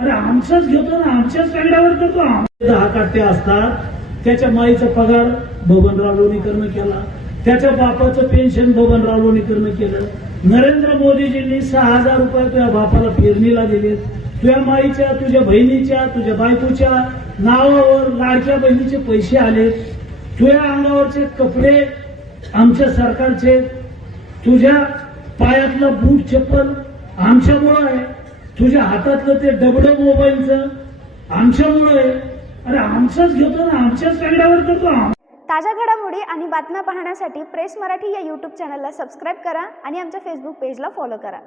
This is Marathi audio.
अरे आमचंच घेतो ना आमच्याच पेंगड्यावर करतो दहा काट्या असतात त्याच्या माईचा पगार बबनराव लोणीकरनं केला. त्याच्या बापाचं पेन्शन बबनराव लोणीकरनं केलं. नरेंद्र मोदीजींनी सहा हजार रुपये तुझ्या बापाला पेरणीला दिलेत. तुझ्या माईच्या तुझ्या बहिणीच्या तुझ्या बायकोच्या नावावर लाडक्या बहिणीचे पैसे आले तुझ्या अंगावरचे कपडे आमच्या सरकारचे. तुझ्या पायातलं बूट चप्पल आमच्यामुळं आहे. तुझ्या हातातलं ते डबडं मोबाईलचं आमच्यामुळे अरे आमचंच घेतो ना आमच्याच पेंगड्यावर करतो आम- ताज्या घडामोडी आणि बातम्या पाहण्यासाठी प्रेस मराठी या यूट्यूब चॅनलला सबस्क्राईब करा आणि आमच्या फेसबुक पेजला फॉलो करा.